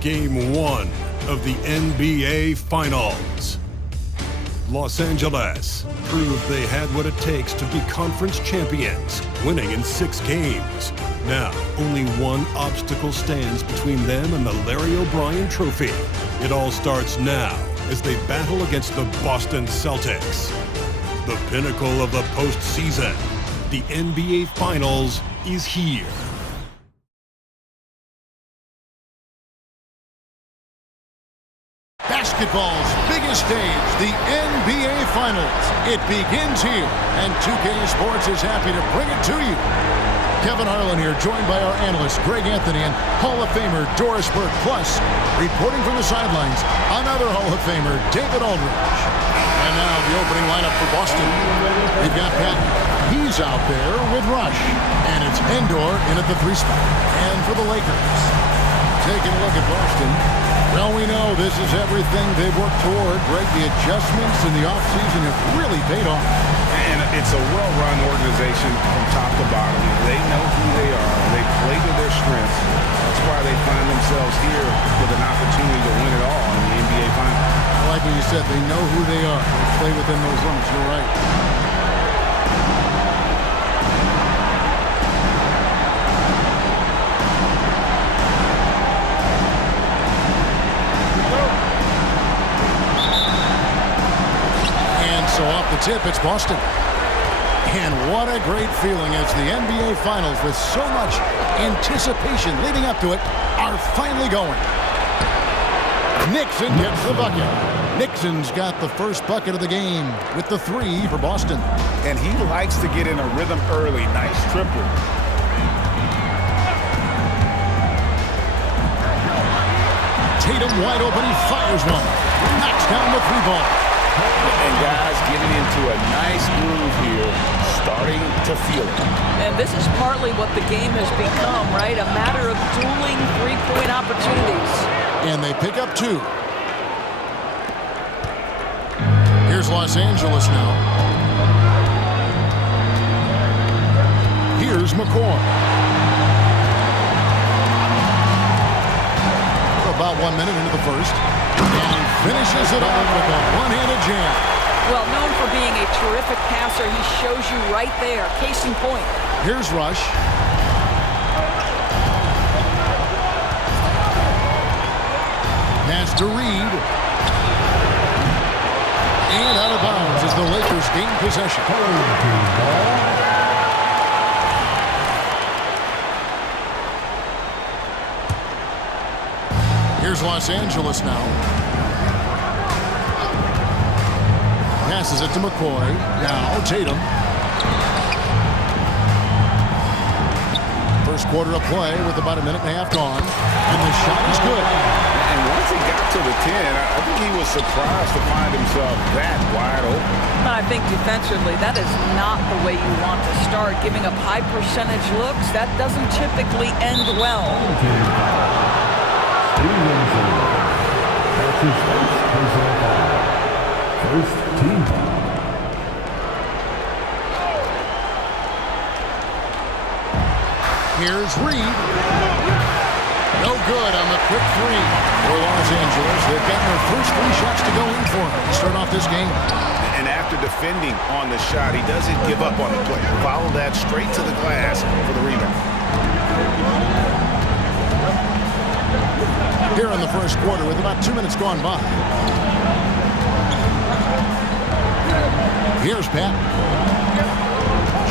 Game 1 of the NBA Finals. Los Angeles proved they had what it takes to be conference champions, winning in 6 games. Now, only one obstacle stands between them and the Larry O'Brien Trophy. It all starts now as they battle against the Boston Celtics. The pinnacle of the postseason, the NBA Finals, is here. Basketball's biggest stage, the NBA Finals. It begins here, and 2K Sports is happy to bring it to you. Kevin Harlan here, joined by our analyst, Greg Anthony, and Hall of Famer Doris Burke. Plus, reporting from the sidelines, another Hall of Famer, David Aldridge. And now the opening lineup for Boston. We've got Patton. He's out there with Rush. And it's Endor in at the 3 spot. And for the Lakers, taking a look at Boston. Well, we know this is everything they've worked toward. Greg, the adjustments in the offseason have really paid off. And it's a well-run organization from top to bottom. They know who they are. They play to their strengths. That's why they find themselves here with an opportunity to win it all in the NBA Finals. I like what you said. They know who they are. They play within those limits. You're right. So off the tip, it's Boston. And what a great feeling as the NBA Finals, with so much anticipation leading up to it, are finally going. Nixon gets the bucket. Nixon's got the first bucket of the game with the 3 for Boston. And he likes to get in a rhythm early. Nice triple. Tatum wide open, he fires one. Knocks down the 3-ball. And guys getting into a nice groove here, starting to feel it. And this is partly what the game has become, right? A matter of dueling 3-point opportunities. And they pick up 2. Here's Los Angeles now. Here's McCoy. About 1 minute into the first. And he finishes it off with a one-handed jam. Well, known for being a terrific passer, he shows you right there. Case in point. Here's Rush. Pass to Reed. And out of bounds as the Lakers gain possession. Here's Los Angeles now. Passes it to McCoy. Now Tatum. First quarter of play with about 1.5 minutes gone. And the shot is good. And once he got to the 10, I think he was surprised to find himself that wide open. I think defensively, that is not the way you want to start. Giving up high percentage looks, that doesn't typically end well. First team. Here's Reed. No good on the quick 3 for Los Angeles. They've gotten their first 3 shots to go in for him to start off this game. And after defending on the shot, he doesn't give up on the play. Follow that straight to the glass for the rebound. Here in the first quarter with about 2 minutes gone by. Here's Pat.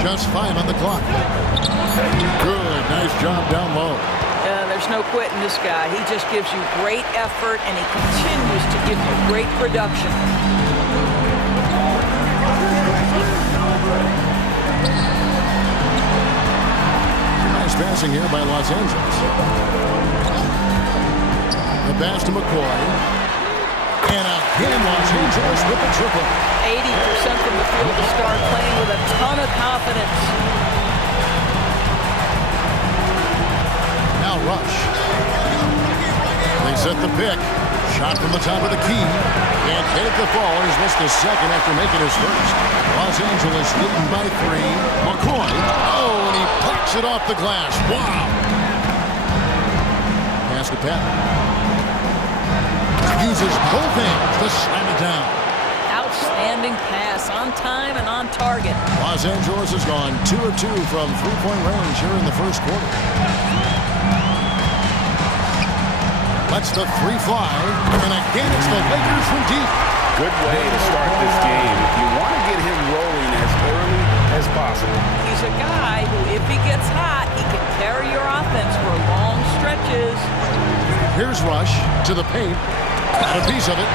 Just 5 on the clock. Good, nice job down low. There's no quitting this guy. He just gives you great effort, and he continues to give you great production. Nice passing here by Los Angeles. The pass to McCoy. And again, Los Angeles with the triple. 80% from the field to start, playing with a ton of confidence. Now Rush. They set the pick. Shot from the top of the key. Can't hit the ball. He's missed the second after making his first. Los Angeles leading by 3. McCoy. Oh, and he pops it off the glass. Wow. Pass to Patton. Uses both hands to slam it down. Outstanding pass, on time and on target. Los Angeles has gone 2 of 2 from three-point range here in the first quarter. Lets the three fly, and again it's the Lakers from deep. Good way to start this game. You want to get him rolling as early as possible. He's a guy who, if he gets hot, he can carry your offense for long stretches. Here's Rush to the paint. Got a piece of it.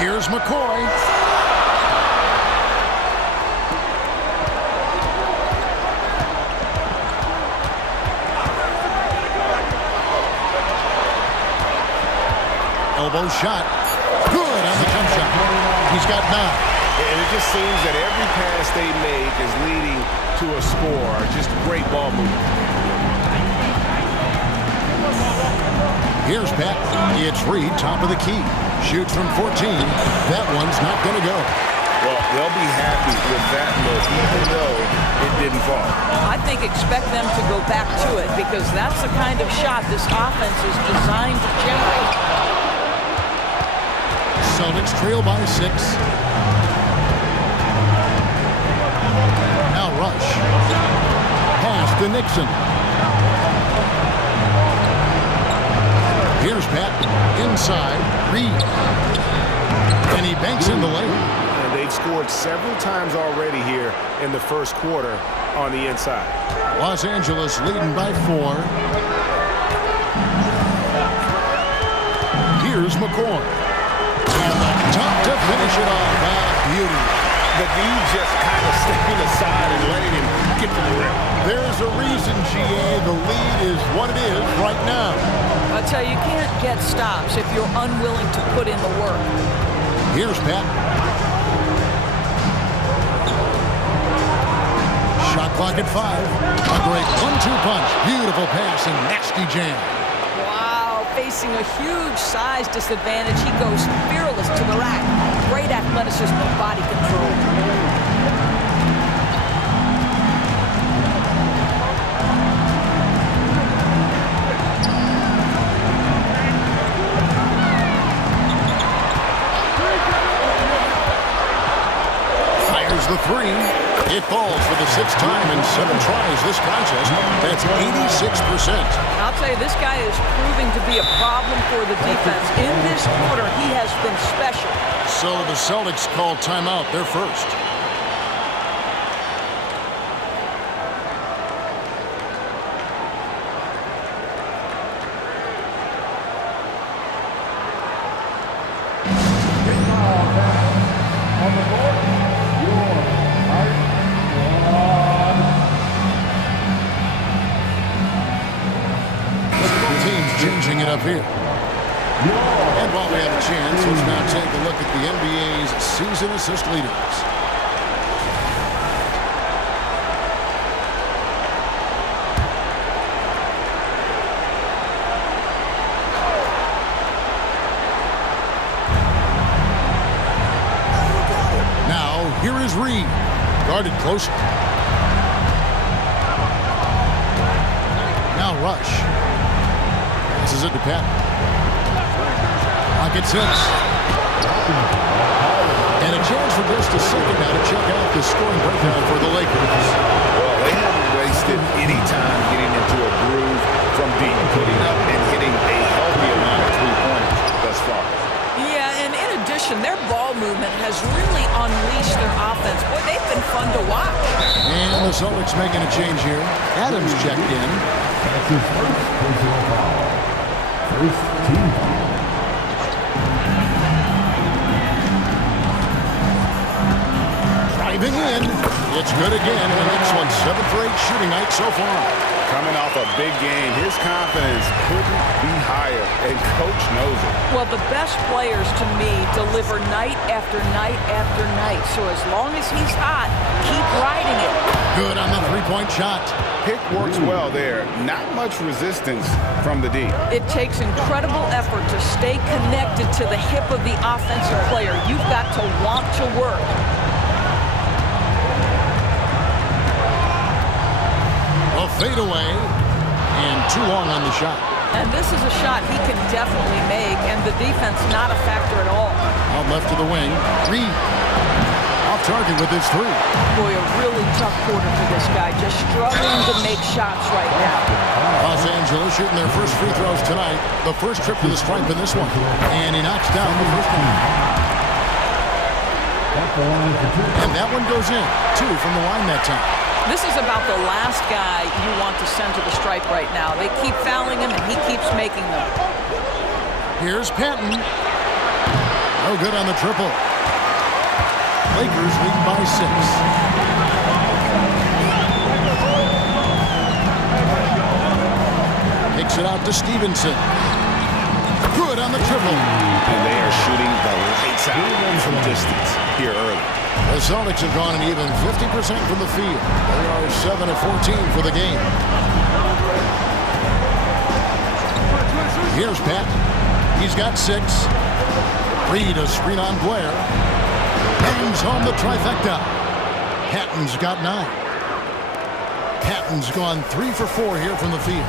Here's McCoy. Elbow shot. Good on the jump shot. He's got 9. And it just seems that every pass they make is leading to a score. Just great ball movement. Here's Pat. It's Reed, top of the key. Shoots from 14. That one's not going to go. Well, they'll be happy with that look, even though it didn't fall. I think expect them to go back to it because that's the kind of shot this offense is designed to generate. Celtics trail by 6. Now Rush. Pass to Nixon. Here's Pat. Inside. Reed. And he banks in the lane. And they've scored several times already here in the first quarter on the inside. Los Angeles leading by 4. Here's McCoy. And the top to finish it off. Beauty. The D just kind of stepping aside and letting him get to the rim. There's a reason, GA. The lead is what it is right now. I tell you, you can't get stops if you're unwilling to put in the work. Here's Pat. Shot clock at 5. A great 1-2 punch. Beautiful pass and nasty jam. Wow, facing a huge size disadvantage, he goes fearless to the rack. Great athleticism and body control. Fires the 3. It falls for the 6th time in 7 tries this contest. That's 86%. I'll tell you, this guy is proving to be a problem for the defense. In this quarter, he has been special. So the Celtics call timeout. They're first. Changing it up here. And while we have a chance, let's now take a look at the NBA's season assist leaders. Now, here is Reed. Guarded close. Now Rush. This is it to Pat. Rockets 6. And a chance for just a second now to check out the scoring breakdown for the Lakers. Well, they haven't wasted any time getting into a groove from deep, putting up and hitting a healthy amount of three-pointers thus far. Yeah, and in addition, their ball movement has really unleashed their offense. Boy, they've been fun to watch. And the Celtics making a change here. Adams checked in. That's his first personal foul. First team foul. Driving in. It's good again. And the Knicks won 7 for 8 shooting night so far. Coming off a big game, his confidence couldn't be higher, and Coach knows it. Well, the best players to me deliver night after night after night. So as long as he's hot, keep riding it. Good on the three-point shot. Pick works well there. Not much resistance from the D. It takes incredible effort to stay connected to the hip of the offensive player. You've got to want to work. A fadeaway. And too long on the shot. And this is a shot he can definitely make, and the defense not a factor at all. Out left to the wing. Reed. Off target with his three. Boy, a really tough quarter for this guy. Just struggling to make shots right now. Los Angeles shooting their first free throws tonight. The first trip to the stripe in this one. And he knocks down the first one. And that one goes in. 2 from the line that time. This is about the last guy you want to send to the stripe right now. They keep fouling him, and he keeps making them. Here's Patton. No good on the triple. Lakers lead by 6. Kicks it out to Stevenson. Good on the triple. And they are shooting the lights out from distance here early. The Celtics have gone an even 50% from the field. They are 7 of 14 for the game. Here's Pat. He's got 6. Reed a screen on Blair. Patton's home the trifecta. Patton's got 9. Patton's gone 3 for 4 here from the field.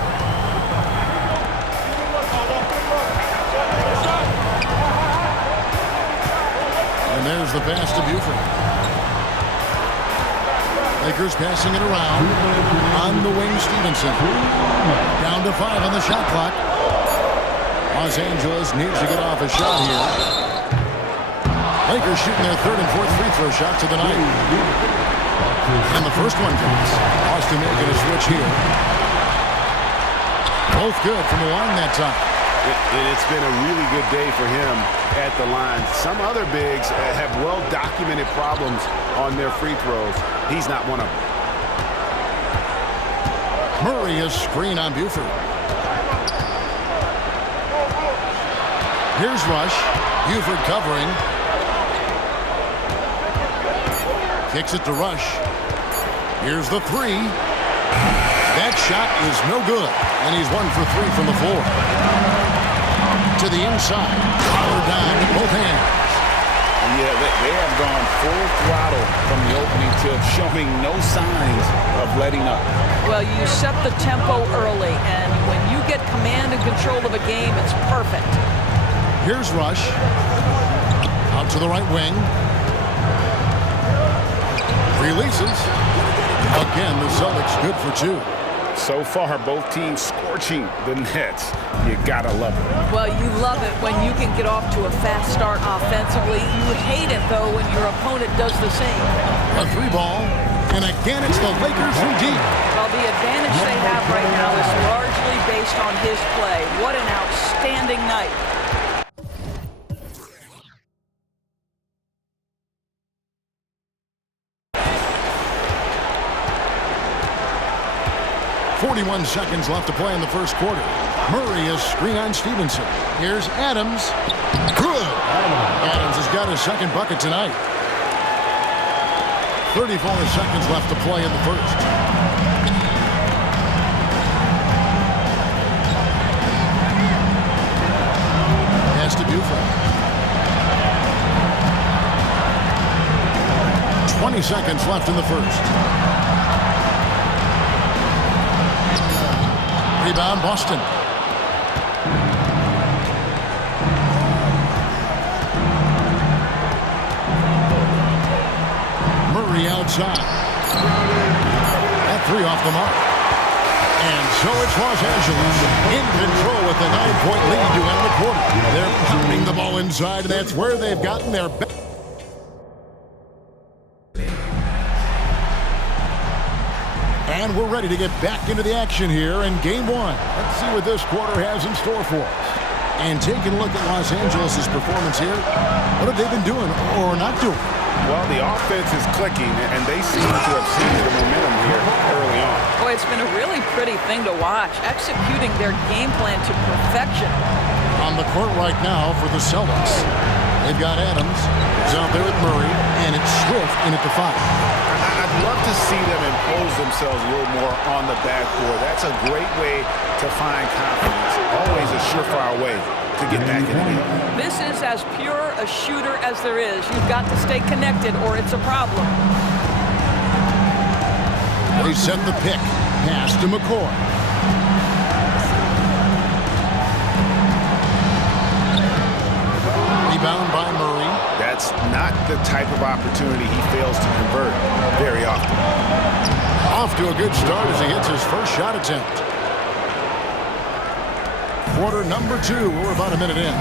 And there's the pass to Buford. Lakers passing it around. On the wing, Stevenson. Down to 5 on the shot clock. Los Angeles needs to get off a shot here. Lakers shooting their 3rd and 4th free throw shots of the night. And the first one comes. Austin making a switch here. Both good from the line that time. It's been a really good day for him at the line. Some other bigs have well-documented problems on their free throws. He's not one of them. Murray a screen on Buford. Here's Rush. Buford covering. Kicks it to Rush. Here's the 3. That shot is no good. And he's 1 for 3 from the floor. To the inside. Power down with both hands. Yeah, they have gone full throttle from the opening tip, showing no signs of letting up. Well, you set the tempo early, and when you get command and control of a game, it's perfect. Here's Rush. Out to the right wing. Releases. Again, the Celtics good for 2. So far, both teams scorching the Nets. You gotta love it. Well, you love it when you can get off to a fast start offensively. You hate it, though, when your opponent does the same. A 3 ball. And again, it's the Lakers from deep. Well, the advantage they have right now is largely based on his play. What an outstanding night. .41 seconds left to play in the first quarter. Murray is screen on Stevenson. Here's Adams. Good. Adams has got his second bucket tonight. 34 seconds left to play in the first. Pass to Buford. 20 seconds left in the first. Rebound, Boston. Murray outside. That 3 off the mark. And so it's Los Angeles in control with a 9-point lead to end the quarter. They're pounding the ball inside, and that's where they've gotten their best. And we're ready to get back into the action here in Game 1. Let's see what this quarter has in store for us. And taking a look at Los Angeles' performance here, what have they been doing or not doing? Well, the offense is clicking, and they seem to have seen the momentum here early on. Boy, it's been a really pretty thing to watch, executing their game plan to perfection. On the court right now for the Celtics, they've got Adams. He's out there with Murray, and it's Swift in at the 5. I'd love to see them impose themselves a little more on the backboard. That's a great way to find confidence. Always a surefire way to get back in the game. This is as pure a shooter as there is. You've got to stay connected or it's a problem. They set the pick. Pass to McCoy. Rebound by Murray. That's not the type of opportunity he fails to convert very often. Off to a good start as he hits his first shot attempt. Quarter number 2. We're about a minute in.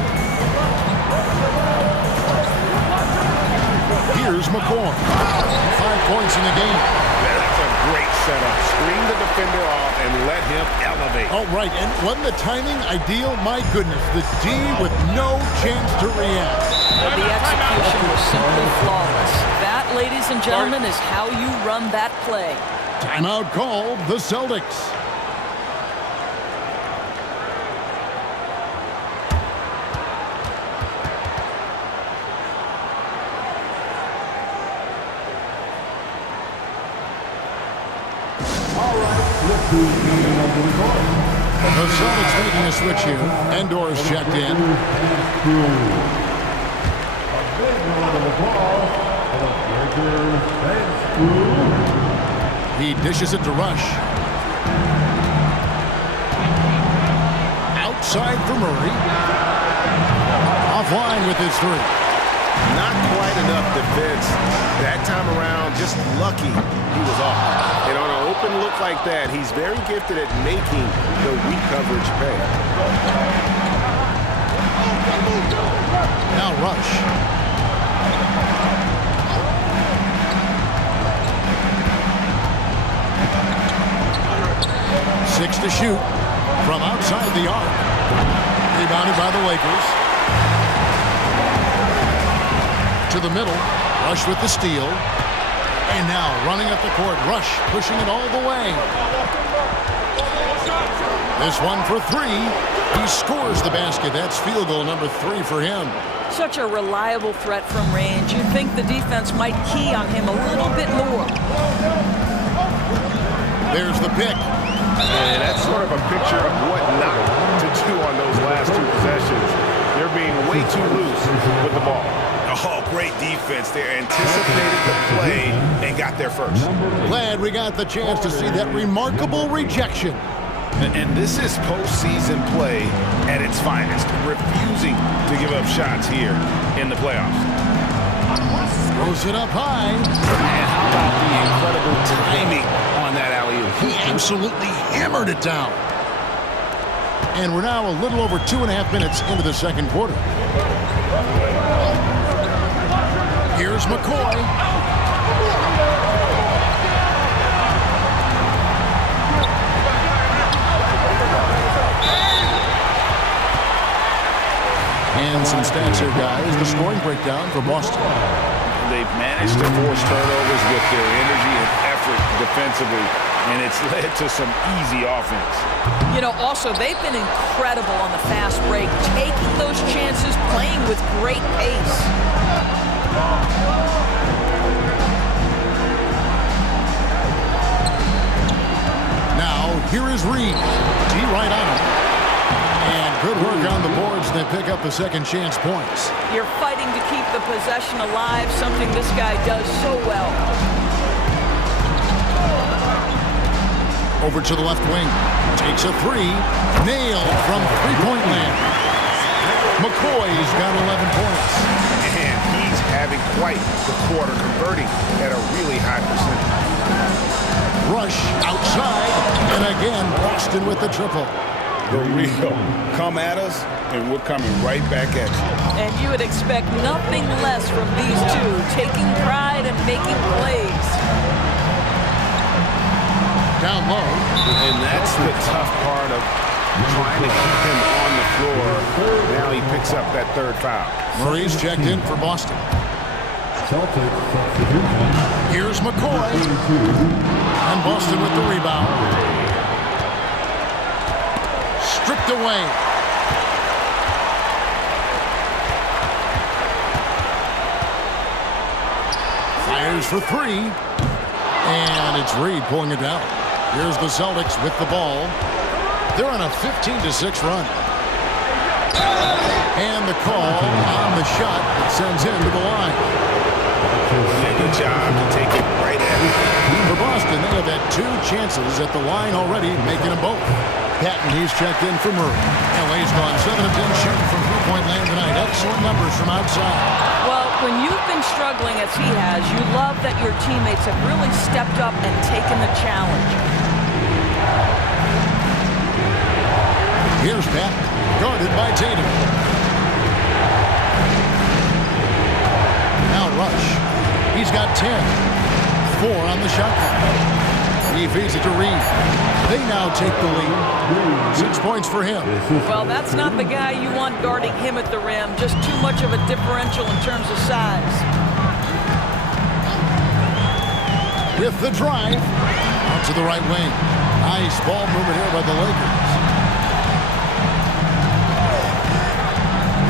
Here's McCoy. 5 points in the game. Yeah, that's a great setup. Screen the defender off and let him elevate. Oh, right. And wasn't the timing ideal? My goodness. The D with no chance to react. Well, the execution was simply flawless. That, ladies and gentlemen, is how you run that play. Timeout called the Celtics. The Celtics making a switch here. Endor's checked in. He dishes it to Rush. Outside for Murray. Offline with his 3. Not quite enough defense that time around. Just lucky he was off. And on an open look like that, he's very gifted at making the weak coverage pay. Now Rush. Six to shoot from outside the arc. Rebounded by the Lakers. To the middle. Rush with the steal. And now running up the court. Rush pushing it all the way. This one for 3. He scores the basket. That's field goal number 3 for him. Such a reliable threat from range. You'd think the defense might key on him a little bit more. There's the pick. And that's sort of a picture of what not to do on those last 2 possessions. They're being way too loose with the ball. Oh, great defense. They anticipated the play and got there first. Glad we got the chance to see that remarkable rejection. And this is postseason play at its finest, refusing to give up shots here in the playoffs. Throws it up high. And how about the incredible timing on that alley-oop? He absolutely hammered it down. And we're now a little over 2.5 minutes into the second quarter. Here's McCoy. And some stats here, guys. The scoring breakdown for Boston. They've managed to force turnovers with their energy and effort defensively, and it's led to some easy offense. You know, also, they've been incredible on the fast break, taking those chances, playing with great pace. Now, here is Reed. D right on him. And good work on the boards. They pick up the second chance points. You're fighting to keep the possession alive, something this guy does so well. Over to the left wing. Takes a 3. Nailed from three-point land. McCoy's got 11 points. And he's having quite the quarter, converting at a really high percentage. Rush outside. And again, Boston with the triple. The real. Come at us, and we're coming right back at you. And you would expect nothing less from these two, taking pride and making plays. Down low. And that's the tough part of trying to keep him on the floor. Now he picks up that 3rd foul. Murray's checked in for Boston. Here's McCoy. And Boston with the rebound. Stripped away. Fires for 3. And it's Reed pulling it down. Here's the Celtics with the ball. They're on a 15-6 run. And the call on the shot that sends him to the line. Good job to take it right at him. For Boston, they have had 2 chances at the line already, making them both. Patton, he's checked in for Murray. LA's gone 7 of 10 shooting from 3-point land tonight. Excellent numbers from outside. Well, when you've been struggling as he has, you love that your teammates have really stepped up and taken the challenge. Here's Pat, guarded by Tatum. Now Rush. He's got 10. 4 on the shot clock. He feeds it to Reed. They now take the lead. 6 points for him. Well, that's not the guy you want guarding him at the rim. Just too much of a differential in terms of size. With the drive. Out to the right wing. Nice ball movement here by the Lakers.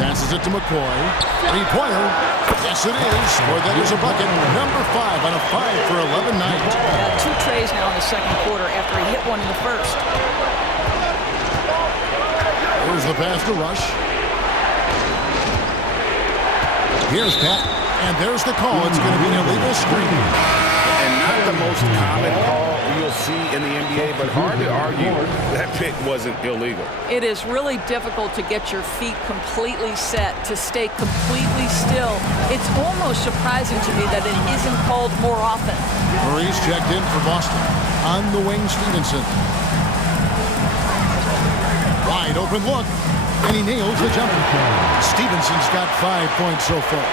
Passes it to McCoy. Three-pointer. Yes, it is. Or that is a bucket. Number 5 on a 5-for-11 night. 2 trays now in the second quarter after he hit one in the first. Here's the pass to Rush. Here's Pat. And there's the call. It's going to be an illegal screen. And not the most common call you'll see in the NBA, but hard to argue that pick wasn't illegal. It is really difficult to get your feet completely set, to stay completely still. It's almost surprising to me that it isn't called more often. Maurice checked in for Boston. On the wing, Stevenson. Wide open look. And he nails the jumper. Stevenson's got 5 points so far.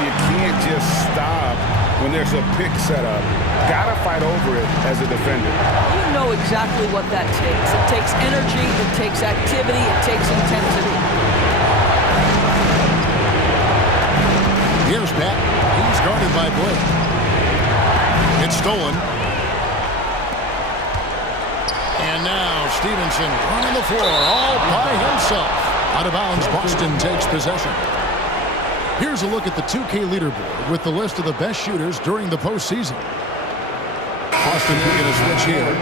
You can't just stop when there's a pick set up. Gotta fight over it as a defender. You know exactly what that takes. It takes energy, it takes activity, it takes intensity. Here's Pat. He's guarded by Blake. It's stolen. And now Stevenson running the floor all by himself. Out of bounds, Boston takes possession. Here's a look at the 2K leaderboard with the list of the best shooters during the postseason. Boston making a switch here.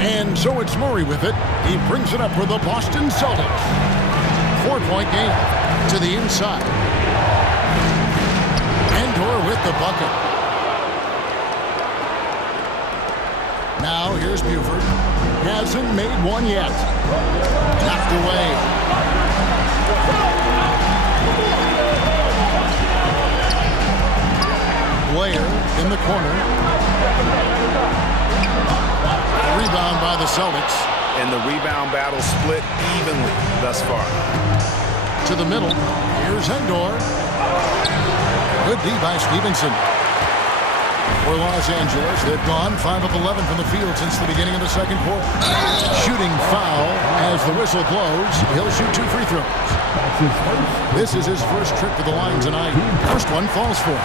And so it's Murray with it. He brings it up for the Boston Celtics. 4-point game to the inside. Endor with the bucket. Now here's Buford. Hasn't made one yet. Knocked away. Blair in the corner. Rebound by the Celtics. And the rebound battle split evenly thus far. To the middle. Here's Endor. Good D by Stevenson. For Los Angeles, they've gone 5 of 11 from the field since the beginning of the second quarter. Shooting foul as the whistle blows. He'll shoot 2 free throws. This is his first trip to the line tonight. First one falls for him.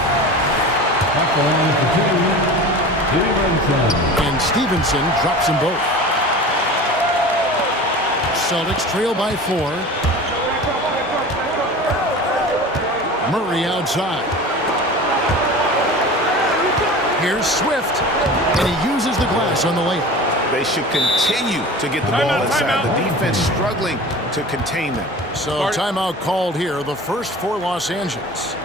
And Stevenson drops them both. Celtics trail by 4. Murray outside. Here's Swift, and he uses the glass on the layup. They should continue to get the ball inside. The defense struggling to contain them. So timeout called here, the first for Los Angeles.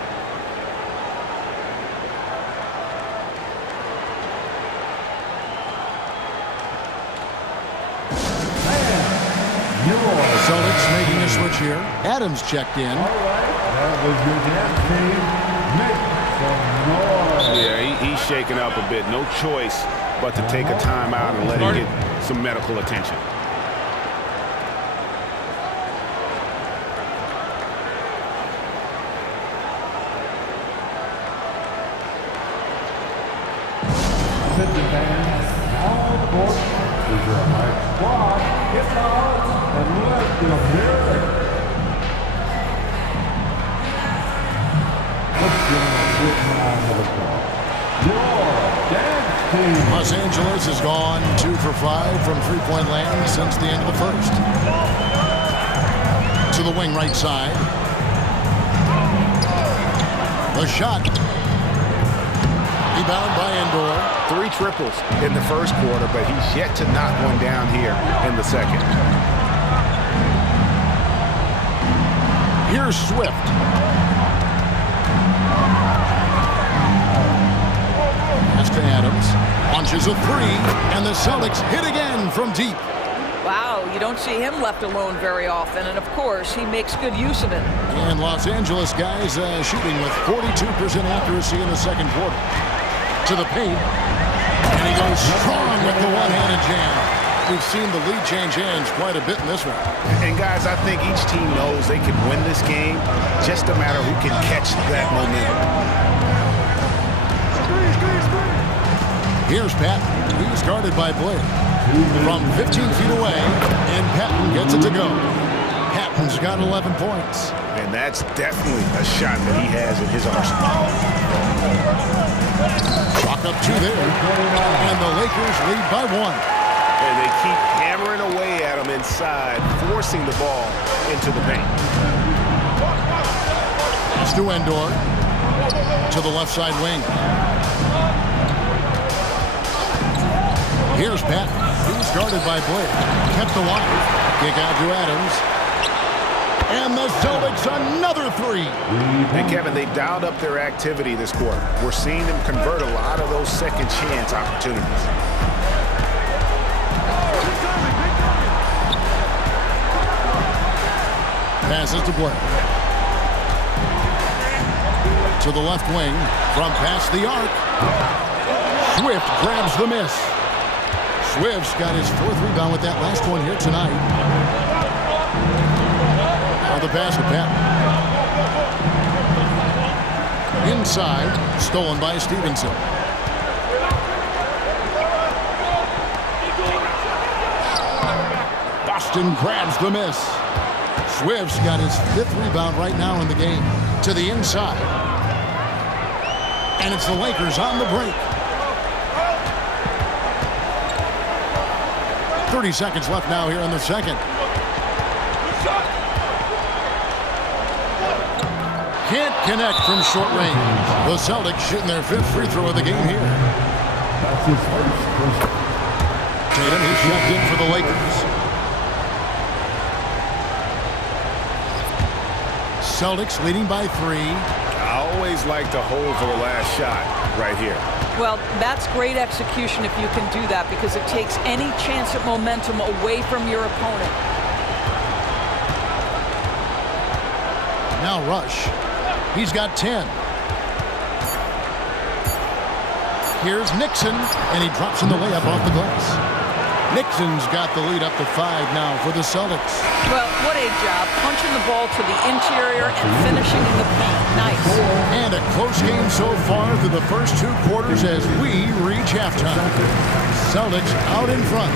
Celtics making a switch here. Adams checked in. That was your dance team, Nick from North. Yeah, he's shaking up a bit. No choice but to take a timeout and let him get some medical attention. Sit the fans on the court. Is your high squad. Get out and let them hear it. Let's give them a good round of applause. Your dance team. Los Angeles has gone 2 for 5 from three-point land since the end of the first. To the wing right side. The shot. Rebound by Endor. 3 triples in the first quarter, but he's yet to knock one down here in the second. Here's Swift. That's to Adams. On launches a three, and the Celtics hit again from deep. Wow, you don't see him left alone very often, and of course, he makes good use of it. And Los Angeles guys shooting with 42% accuracy in the second quarter. To the paint, and he goes strong with the one-handed jam. We've seen the lead change hands quite a bit in this one. And guys, I think each team knows they can win this game, just a matter who can catch that momentum. Here's Patton. He's guarded by Blair. From 15 feet away, and Patton gets it to go. Patton's got 11 points. And that's definitely a shot that he has in his arsenal. Chalk up two there, and the Lakers lead by one. And they keep hammering away at him inside, forcing the ball into the paint. Stu Endor to the left side wing. Here's Patton. He's guarded by Blair. Kept alive. Kick out to Adams. And the Celtics another three. And Kevin, they dialed up their activity this quarter. We're seeing them convert a lot of those second chance opportunities. Passes to Blair. To the left wing. From past the arc. Swift grabs the miss. Swift's got his fourth rebound with that last one here tonight. Now the pass to Patton. Inside. Stolen by Stevenson. Boston grabs the miss. Swift's got his fifth rebound right now in the game. To the inside. And it's the Lakers on the break. 30 seconds left now here in the second. Can't connect from short range. The Celtics shooting their fifth free throw of the game here. That's his first. Tatum, he's checked in for the Lakers. Celtics leading by three. I always like to hold for the last shot right here. Well, that's great execution if you can do that, because it takes any chance at momentum away from your opponent. Now Rush. He's got 10. Here's Nixon, and he drops in the layup off the glass. Nixon's got the lead up to 5 now for the Celtics. Well, what a job. Punching the ball to the interior and finishing in the paint. Nice. And a close game so far through the first two quarters as we reach halftime. Celtics out in front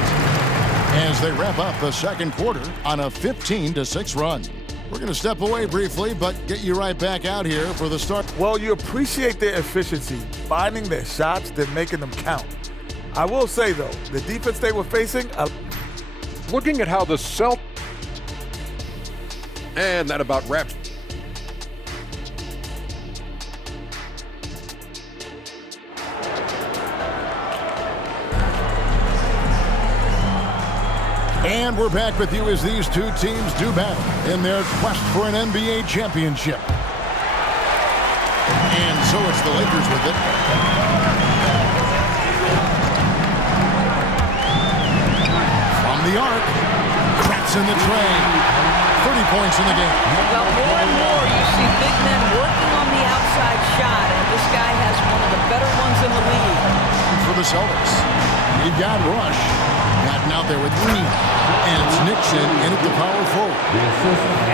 as they wrap up the second quarter on a 15-6 run. We're going to step away briefly, but get you right back out here for the start. Well, you appreciate their efficiency, finding their shots, then making them count. I will say, though, the defense they were facing... Looking at how the Celtics... And that about wraps. And we're back with you as these two teams do battle in their quest for an NBA championship. And so it's the Lakers with it. From the arc, cracks in the tray. 30 points in the game. Well, more and more you see big men working on the outside shot, and this guy has one of the better ones in the league. For the Celtics, you've got Rush gotten out there with Green, and it's Nixon in at the power forward.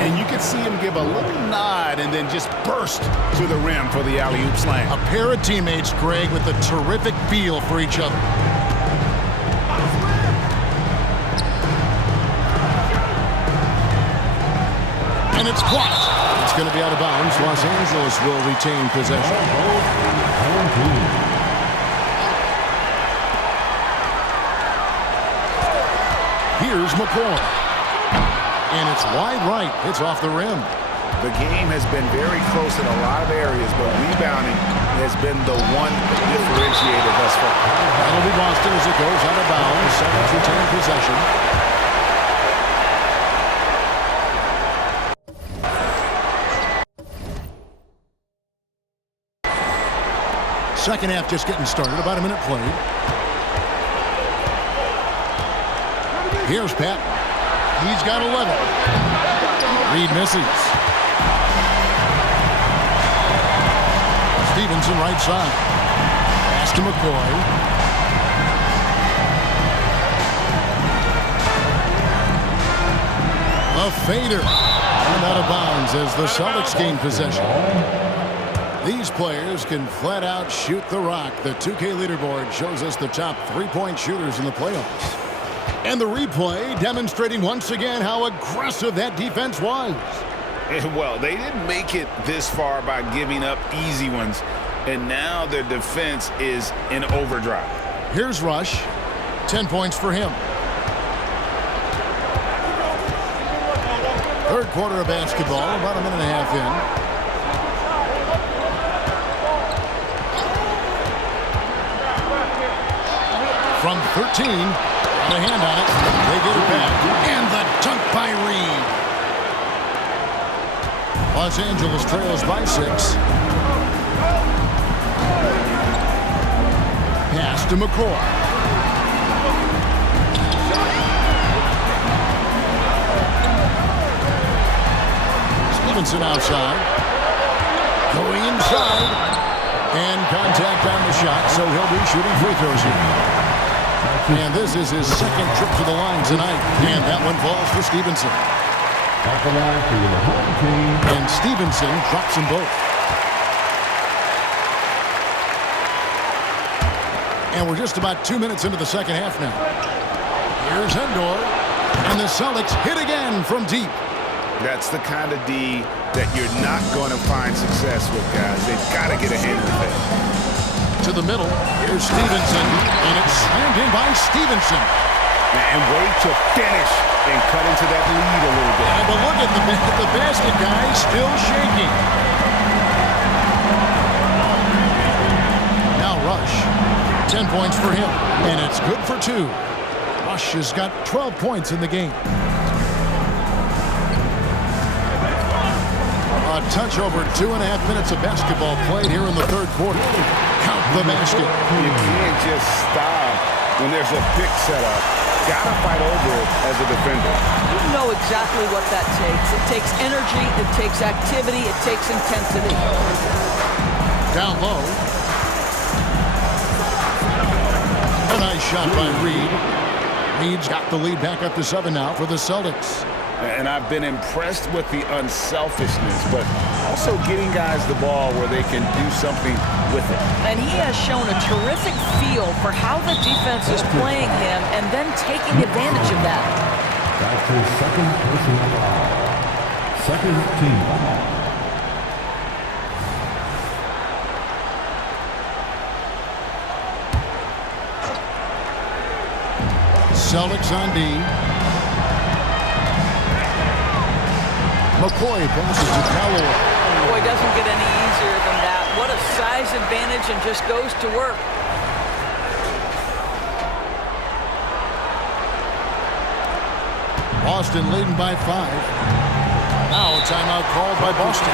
And you can see him give a little nod and then just burst to the rim for the alley-oop slam. A pair of teammates, Greg, with a terrific feel for each other. And it's blocked. It's going to be out of bounds. Los Angeles will retain possession. Here's McCoy. And it's wide right. It's off the rim. The game has been very close in a lot of areas, but rebounding has been the one differentiator thus far. That'll be Boston as it goes out of bounds. Celtics retain possession. Second half just getting started. About a minute played. Here's Patton. He's got 11. Reed misses. Stevenson right side. Pass to McCoy. A fader. And out of bounds as the Celtics gain possession. These players can flat out shoot the rock. The 2K leaderboard shows us the top three-point shooters in the playoffs. And the replay demonstrating once again how aggressive that defense was. Well, they didn't make it this far by giving up easy ones. And now their defense is in overdrive. Here's Rush. 10 points for him. Third quarter of basketball, about a minute and a half in. From 13, got a hand on it. They get it back. And the dunk by Reed. Los Angeles trails by 6. Pass to McCoy. Stevenson outside. Going inside. And contact on the shot, so he'll be shooting free throws here. And this is his second trip to the line tonight. And that one falls for Stevenson. And Stevenson drops them both. And we're just about 2 minutes into the second half now. Here's Endor. And the Celtics hit again from deep. That's the kind of D that you're not going to find success with, guys. They've got to get a hand with it. To the middle. Here's Stevenson. And it's slammed in by Stevenson. And wait to finish and cut into that lead a little bit. But look at the basket, guys, still shaking. Now Rush. 10 points for him. And it's good for 2. Rush has got 12 points in the game. A touch over 2.5 minutes of basketball played here in the third quarter. Count the basket. You can't just stop when there's a pick set up. Gotta fight over it as a defender. You know exactly what that takes. It takes energy, it takes activity, it takes intensity. Down low. A nice shot by Reed. Reed's got the lead back up to 7 now for the Celtics. And I've been impressed with the unselfishness, but also getting guys the ball where they can do something with it. And he has shown a terrific feel for how the defense is playing him and then taking advantage of that. That's his second personal foul. Second team foul. Celtics on D. McCoy passes to Callaway. Boy, doesn't get any easier than that. What a size advantage, and just goes to work. Boston leading by 5. Now a timeout called by Boston.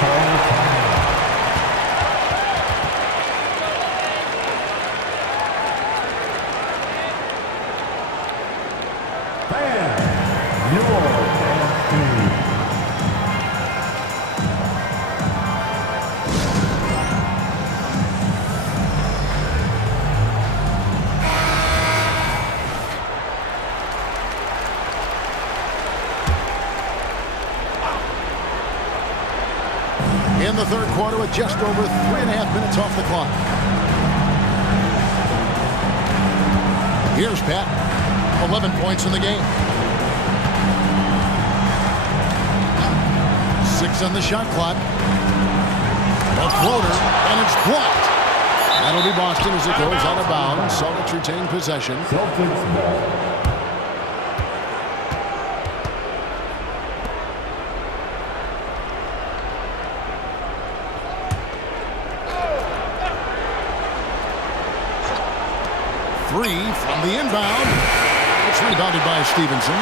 In the third quarter with just over 3.5 minutes off the clock. Here's Pat. 11 points in the game. 6 on the shot clock. A floater, and it's blocked. That'll be Boston as it goes out of bounds. Celtics retain possession. Celtics ball. Three from the inbound. It's rebounded by Stevenson.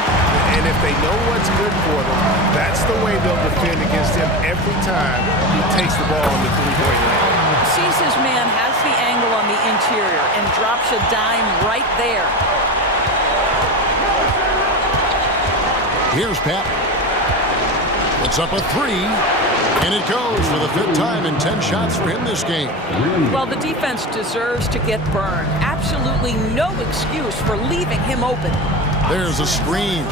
And if they know what's good for them, that's the way they'll defend against him every time he takes the ball on the three-point line. Sees his man, has the angle on the interior, and drops a dime right there. Here's Pat. Puts up a three. And it goes for the 5th time in 10 shots for him this game. Well, the defense deserves to get burned. Absolutely no excuse for leaving him open. There's a screen.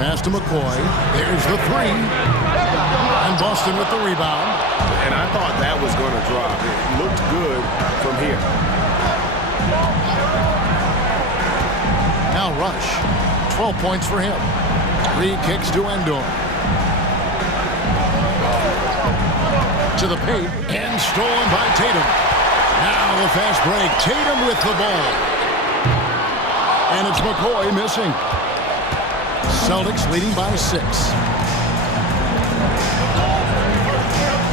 Pass to McCoy. There's the three. And Boston with the rebound. And I thought that was going to drop. It looked good from here. Now Rush. 12 points for him. 3 kicks to Endor. To the paint. And stolen by Tatum. Now the fast break. Tatum with the ball. And it's McCoy missing. Celtics leading by 6.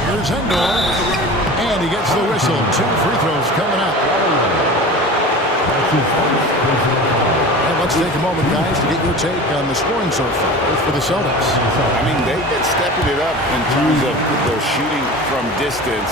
Here's Endor. And he gets the whistle. 2 free throws coming up. And let's take a moment, guys, to get your take on the scoring so far for the Celtics. I mean, they've been stepping it up in terms of their shooting from distance,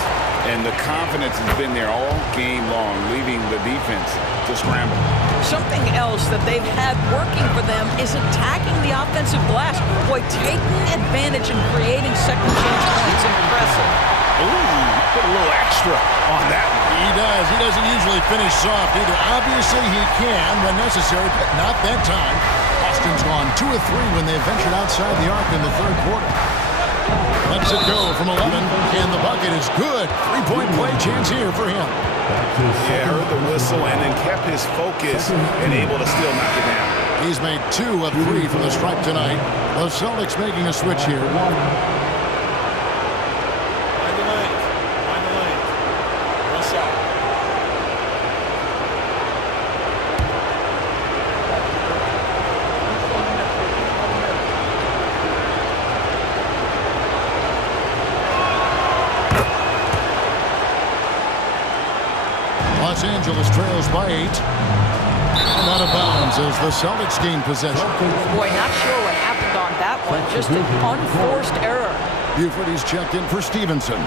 and the confidence has been there all game long, leaving the defense to scramble. Something else that they've had working for them is attacking the offensive glass. Boy, taking advantage and creating second chance points is impressive. Ooh, put a little extra on that one. He does. He doesn't usually finish soft either. Obviously, he can when necessary, but not that time. Boston's gone 2 of 3 when they ventured outside the arc in the 3rd quarter. Lets it go from 11, and the bucket is good. 3-point play chance here for him. Yeah, heard the whistle and then kept his focus and able to still knock it down. He's made 2 of 3 from the stripe tonight. The Celtics making a switch here. Los Angeles trails by 8. And out of bounds as the Celtics gain possession. Boy, not sure what happened on that one. Just an unforced error. Buford is checked in for Stevenson.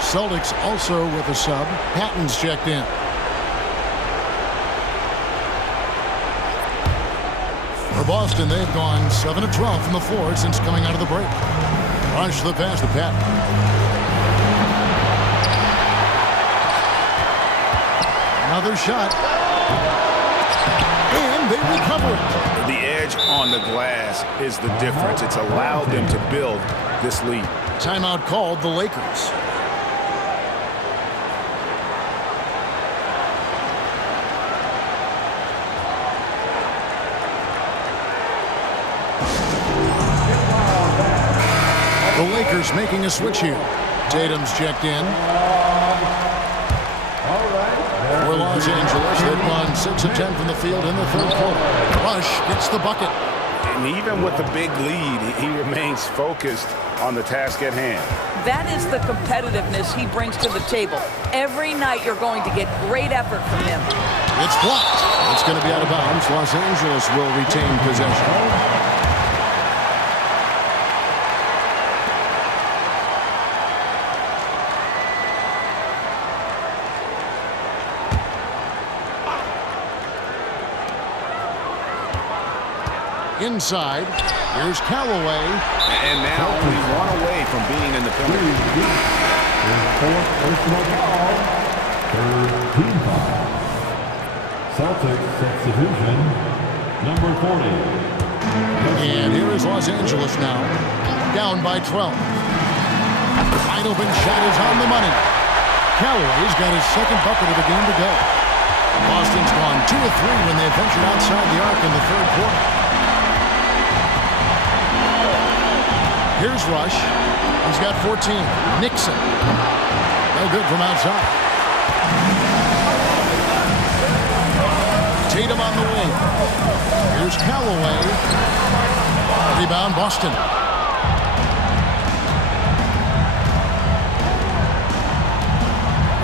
Celtics also with a sub. Patton's checked in. For Boston, they've gone 7 of 12 from the floor since coming out of the break. Rush the pass to Patton. Another shot. And they recover it. The edge on the glass is the difference. It's allowed them to build this lead. Timeout called the Lakers. The Lakers making a switch here. Tatum's checked in. For Los Angeles, they've gone 6 of 10 from the field in the 3rd quarter. Rush gets the bucket. And even with the big lead, he remains focused on the task at hand. That is the competitiveness he brings to the table. Every night you're going to get great effort from him. It's blocked. It's going to be out of bounds. Los Angeles will retain possession. Inside, here's Callaway. And now only 1 away from being in the penalty. Fourth personal foul. Third team foul. Celtics substitution, number 40. And here is Los Angeles now, down by 12. Wide open shot is on the money. Callaway's got his 2nd bucket of the game to go. Boston's gone 2 of 3 when they ventured outside the arc in the 3rd quarter. Here's Rush. He's got 14. Nixon. No good from outside. Tatum on the wing. Here's Callaway. Rebound, Boston.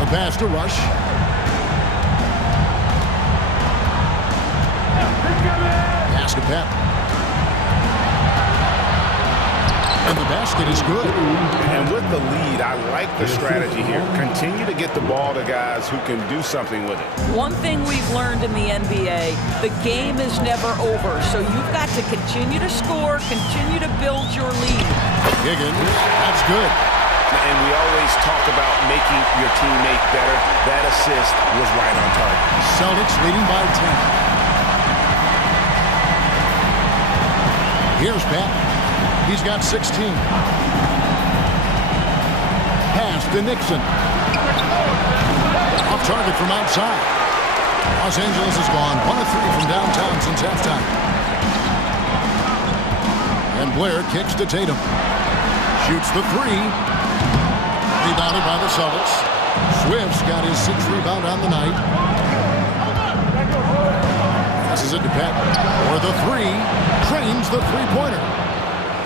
A pass to Rush. Pass to Pep. And the basket is good. And with the lead, I like the strategy here. Continue to get the ball to guys who can do something with it. One thing we've learned in the NBA, the game is never over. So you've got to continue to score, continue to build your lead. Higgins, that's good. And we always talk about making your teammate better. That assist was right on target. Celtics leading by 10. Here's Pat. He's got 16. Pass to Nixon. Off target from outside. Los Angeles has gone 1 of 3 from downtown since halftime. And Blair kicks to Tatum. Shoots the 3. Rebounded by the Celtics. Swift's got his 6th rebound on the night. Passes it to Patton. For the 3. Trains the three-pointer.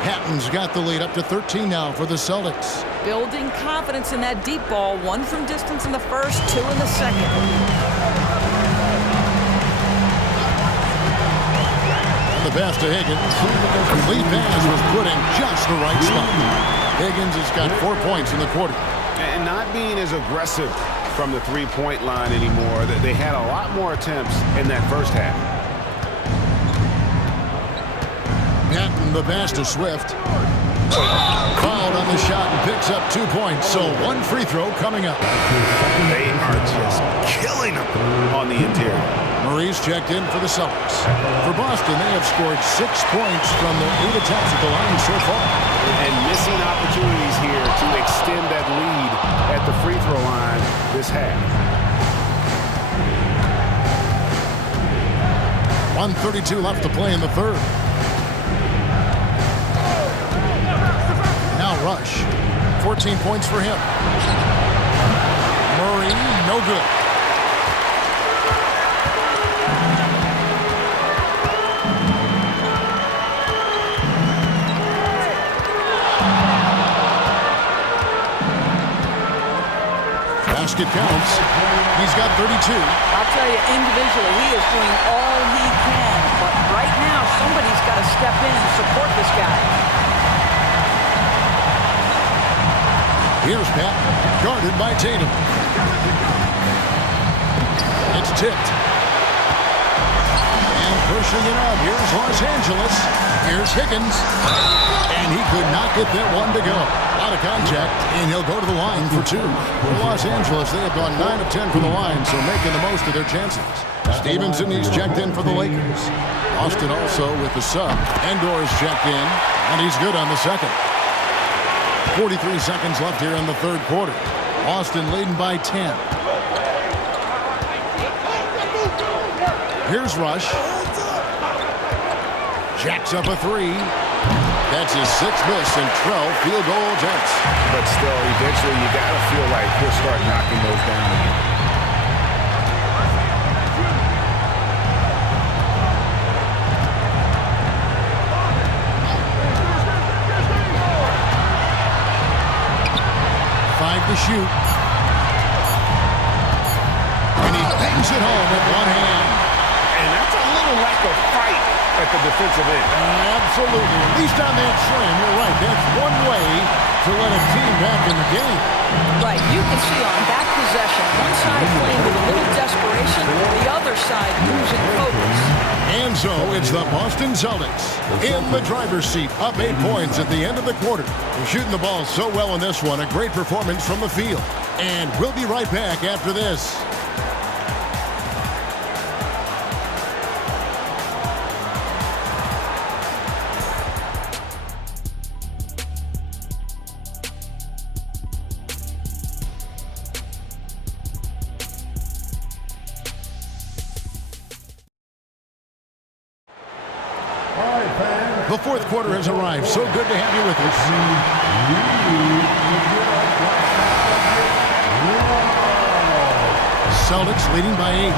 Patton's got the lead up to 13 now for the Celtics. Building confidence in that deep ball. 1 from distance in the first, 2 in the second. The pass to Higgins. Complete pass was put in just the right spot. Higgins has got 4 points in the quarter. And not being as aggressive from the three-point line anymore. They had a lot more attempts in that first half. Patton, the pass to Swift. Fouled on the shot and picks up 2 points. So 1 free throw coming up. They are just killing them on the interior. Murray's checked in for the Celtics. For Boston, they have scored 6 points from their 8 attempts at the line so far. And missing opportunities here to extend that lead at the free throw line this half. 1:32 left to play in the third. Now Rush. 14 points for him. Murray, no good. Basket counts. He's got 32. I'll tell you, individually, he is doing all he can. But right now, somebody's got to step in and support this guy. Here's Pat, guarded by Tatum. It's tipped. And pushing it up. Here's Los Angeles. Here's Higgins. And he could not get that one to go. Out of contact, and he'll go to the line for 2. For Los Angeles, they have gone 9 of 10 from the line, so making the most of their chances. Stevenson, he's checked in for the Lakers. Austin also with the sub. Endor is checked in, and he's good on the second. 43 seconds left here in the third quarter. Austin leading by 10. Here's Rush. Jacks up a 3. That's his 6th miss and 12 field goal attempts. But still, eventually, you got to feel like he'll start knocking those down again. To shoot. And he bangs it home with one hand. And that's a little lack of fight at the defensive end. Absolutely. At least on that slam, you're right. That's one way to let a team back in the game. Right. You can see on that possession, one side playing with a little desperation, the other side losing focus. And so it's the Boston Celtics in the driver's seat, up 8 points at the end of the quarter. They're shooting the ball so well in this one, a great performance from the field. And we'll be right back after this. The fourth quarter has arrived. So good to have you with us. Celtics leading by 8.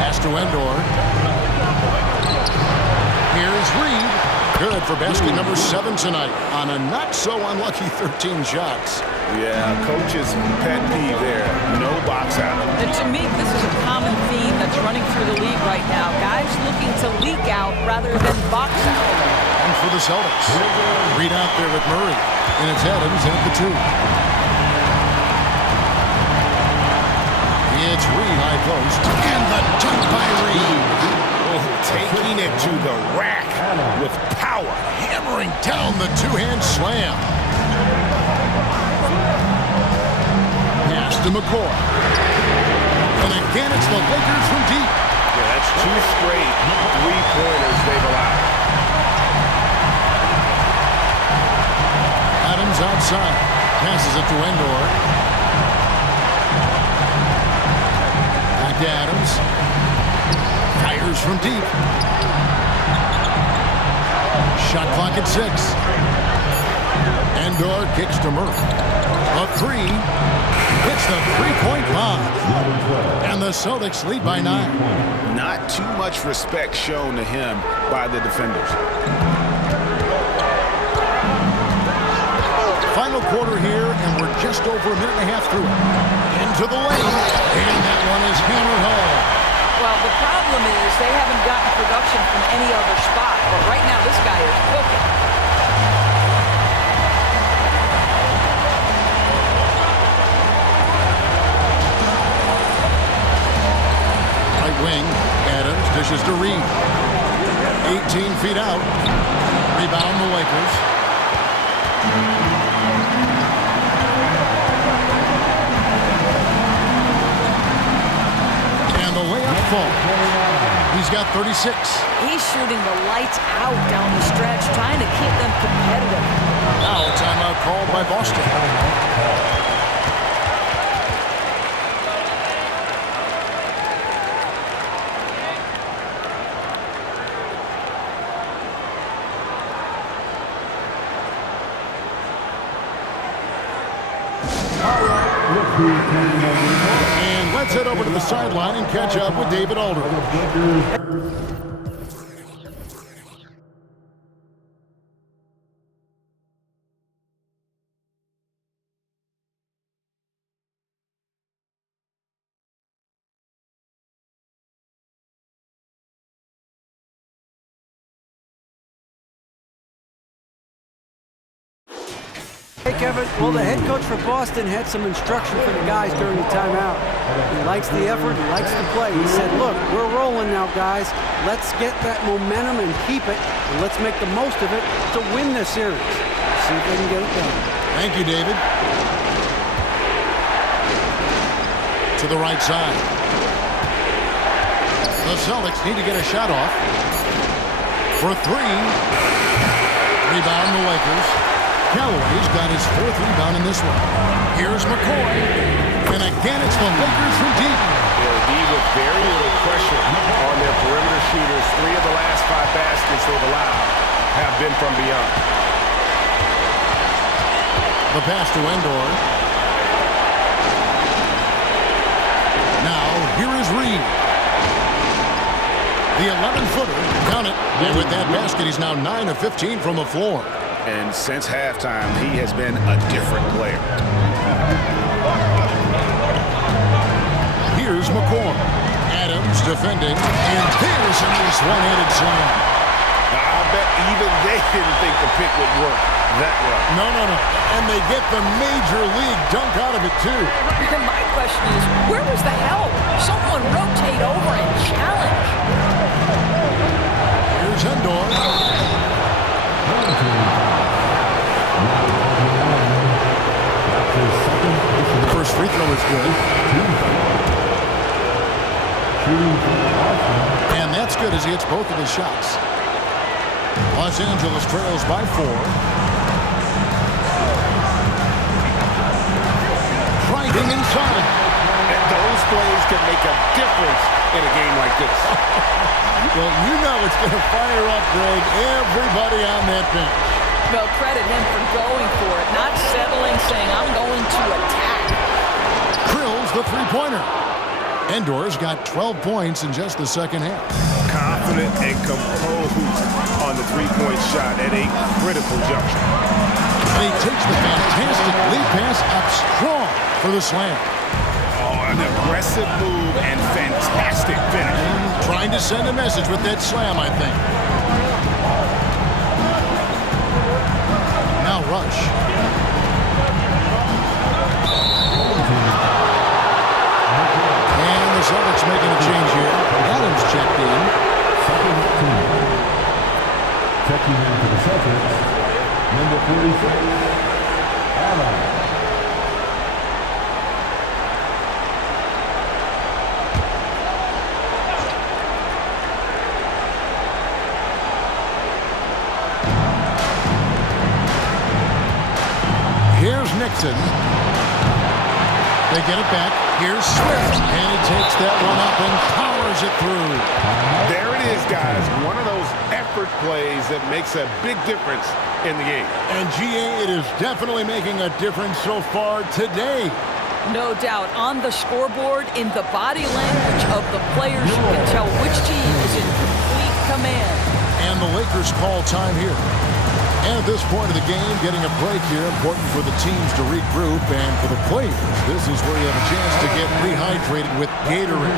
Pass to Endor. Here's Reed. Good for for basket number 7 tonight on a not-so-unlucky 13 shots. Yeah, coach's pet peeve there. No box out. And to me, this is a common theme that's running through the league right now. Guys looking to leak out rather than box out. And for the Celtics, Reed out there with Murray. And it's Adams at the 2. It's Reed high post. And the dunk by Reed. Oh, taking it to the rack with power. Hammering down the two-hand slam. Pass to McCoy. And again, it's the Lakers from deep. Yeah, that's 2 straight three-pointers they've allowed. Adams outside. Passes it to Endor. Back to Adams. Fires from deep. Shot clock at 6. Endor kicks to Murray. A 3. Hits the three-point bomb. And the Celtics lead by 9. Not too much respect shown to him by the defenders. Final quarter here, and we're just over a minute and a half through it. Into the lane, and that one is hammered home. Well, the problem is they haven't gotten production from any other spot. But right now, this guy is cooking. Right wing, Adams dishes to Reed. 18 feet out. Rebound the Lakers. And the layup falls. He's got 36. He's shooting the lights out down the stretch, trying to keep them competitive. Now a timeout called by Boston. And let's head over to the sideline and catch up with David Aldridge. Hey, Kevin. Well, the head coach for Boston had some instruction for the guys during the timeout. He likes the effort. He likes the play. He said, look, we're rolling now, guys. Let's get that momentum and keep it. And let's make the most of it to win this series. See if they can get it done. Thank you, David. To the right side. The Celtics need to get a shot off. For 3. Rebound the Lakers. Callaway's got his 4th rebound in this one. Here's McCoy. And again, it's the Lakers from deep. They'll be with very little pressure on their perimeter shooters. 3 of the last 5 baskets they've allowed have been from beyond. The pass to Endor. Now, here is Reed. The 11-footer. Count it. And with that basket, he's now 9 of 15 from the floor. And since halftime, he has been a different player. Here's McCoy. Adams defending. And there's a nice one-handed slam. I bet even they didn't think the pick would work that well. No. And they get the major league dunk out of it, too. My question is, where was the help? Someone rotate over and challenge. Here's Endor. First free throw is good. And that's good as he hits both of his shots. Los Angeles trails by 4. Driving inside. And those plays can make a difference in a game like this. Well, you know it's going to fire up, Greg, everybody on that bench. Well, credit him for going for it, not settling, saying, I'm going to attack. Krill's the three-pointer. Endor's got 12 points in just the second half. Confident and composed on the three-point shot at a critical juncture. And he takes the fantastic lead pass up strong for the slam. Oh, an aggressive move and fantastic finish. Trying to send a message with that slam, I think. Now Rush. And the Celtics making a change here. Adams checked in. Second team. Checking in for the Celtics, number 46, Adams. Here's Nixon. They get it back. Here's Swift. And he takes that one up and powers it through. There it is, guys. One of those effort plays that makes a big difference in the game. And GA, it is definitely making a difference so far today. No doubt. On the scoreboard, in the body language of the players, you can tell which team is in complete command. And the Lakers call time here. And at this point of the game, getting a break here, important for the teams to regroup, and for the players, this is where you have a chance to get rehydrated with Gatorade.